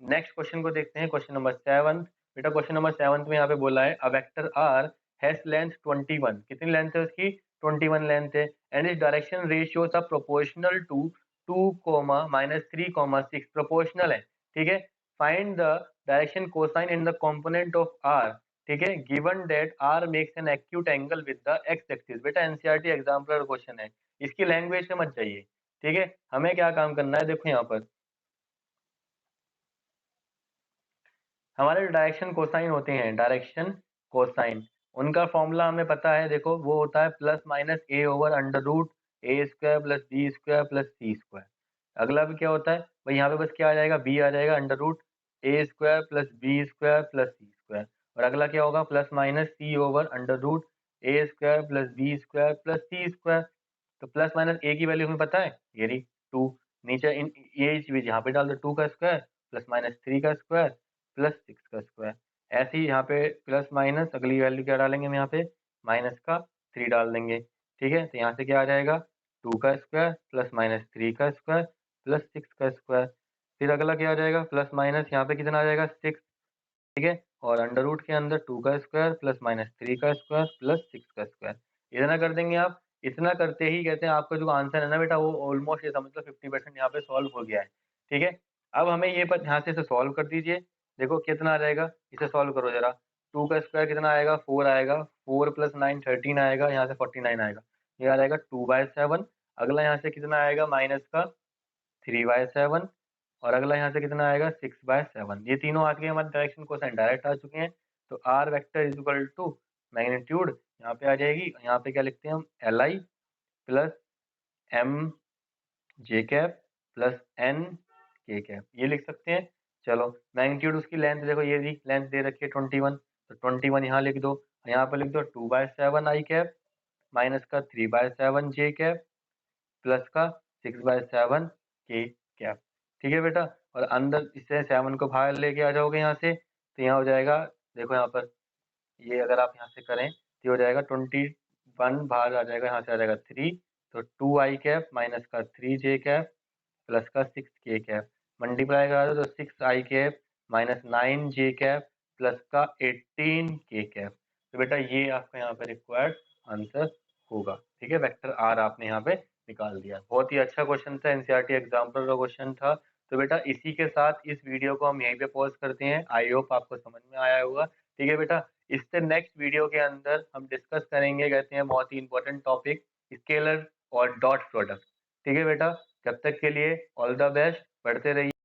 नेक्स्ट क्वेश्चन को देखते हैं, क्वेश्चन नंबर 7। बेटा क्वेश्चन नंबर 7 में यहाँ पे बोला है a vector R has length 21, कितनी लेंथ है उसकी, 21 लेंथ है, and its direction ratios are proportional to 2, -3, 6 proportional है, ठीक है। Find the direction cosine in the component of R, ठीक है, given that R makes an acute angle with the X axis. बेटा एनसीईआरटी एग्जाम्पलर क्वेश्चन है, इसकी लैंग्वेज समझ जाइए, ठीक है। हमें क्या काम करना है, देखो यहाँ पर हमारे डायरेक्शन कोसाइन होते हैं, डायरेक्शन कोसाइन, उनका फॉर्मूला हमें पता है, देखो वो होता है plus minus A over under root A square plus B square plus C square. अगला भी क्या होता है भाई, यहाँ पे बस क्या आ जाएगा, बी आ जाएगा under root A square plus B square plus C square. और अगला क्या होगा, plus minus C over under root A square plus B square plus C square. तो प्लस माइनस ए की वैल्यू हमें पता है, ये रही 2। नीचे इन ये चीज यहाँ पे डाल दो, 2 का स्क्वायर प्लस माइनस 3 का स्क्वायर प्लस 6 का स्क्वायर। ऐसे ही यहाँ पे प्लस माइनस अगली वैल्यू क्या डालेंगे हम यहाँ पे, माइनस का 3 डाल देंगे, ठीक है। तो यहाँ से क्या आ जाएगा, 2 का स्क्वायर प्लस माइनस 3 का स्क्वायर प्लस 6 का स्क्वायर। फिर अगला क्या आ जाएगा, प्लस माइनस यहाँ पे कितना आ जाएगा 6, ठीक है। और अंडर रूट के अंदर 2 का स्क्वायर प्लस माइनस 3 का स्क्वायर प्लस 6 का स्क्वायर। इतना कर देंगे आप, इतना करते ही कहते हैं आपका जो आंसर है ना बेटा वो ऑलमोस्ट ये समझ लो 50% यहाँ पे सॉल्व हो गया है, ठीक है। अब हमें ये यहाँ से इसे सॉल्व कर दीजिए, देखो कितना आ जाएगा, इसे सॉल्व करो जरा। 2 का स्क्वायर कितना आएगा, 4 आएगा, 4 प्लस 9 13 आएगा, यहाँ से 49 आएगा, ये आ जाएगा 2/7। अगला यहाँ से कितना आएगा, माइनस का 3/7, और अगला यहाँ से कितना आएगा 6/7। ये तीनों आ गए हमारे डायरेक्शन कोसाइन डायरेक्ट आ चुके हैं। तो R vector is equal to magnitude यहाँ पे आ जाएगी, यहाँ पे क्या लिखते हैं हम, L I plus M J cap plus N K cap, ये लिख सकते हैं। चलो मैग्नीट्यूड उसकी लेंथ देखो, ये दी लेंथ दे रखी है 21, तो 21 यहाँ लिख दो, यहाँ पे लिख दो 2/7 आई कैप माइनस का 3/7 जे कैप प्लस का 6/7 के कैप, ठीक है बेटा। और अंदर इससे 7 को बाहर लेके आ जाओगे यहाँ से, तो यहाँ हो जाएगा, देखो यहाँ पर ये अगर आप यहाँ से करें तो ये हो जाएगा 21 बाहर आ जाएगा, यहाँ से आ जाएगा 3, तो 2 आई कैप माइनस का 3 जे कैप प्लस का 6 के कैप, मल्टीप्लाई करा दो तो 6 आई कैप माइनस 9 जे कैप प्लस का 18 के कैप। तो बेटा ये आपका यहाँ पे रिक्वायर्ड आंसर होगा, ठीक है। वेक्टर आर आपने यहाँ पे निकाल दिया। बहुत ही अच्छा क्वेश्चन था, एनसीईआरटी एग्जाम्पल का क्वेश्चन था। तो बेटा इसी के साथ इस वीडियो को हम यहीं पे पॉज करते हैं, आई होप आपको समझ में आया होगा, ठीक है बेटा। इससे नेक्स्ट वीडियो के अंदर हम डिस्कस करेंगे, कहते हैं बहुत ही इंपॉर्टेंट टॉपिक, स्केलर और डॉट प्रोडक्ट, ठीक है बेटा। जब तक के लिए ऑल द बेस्ट, पढ़ते रहिए।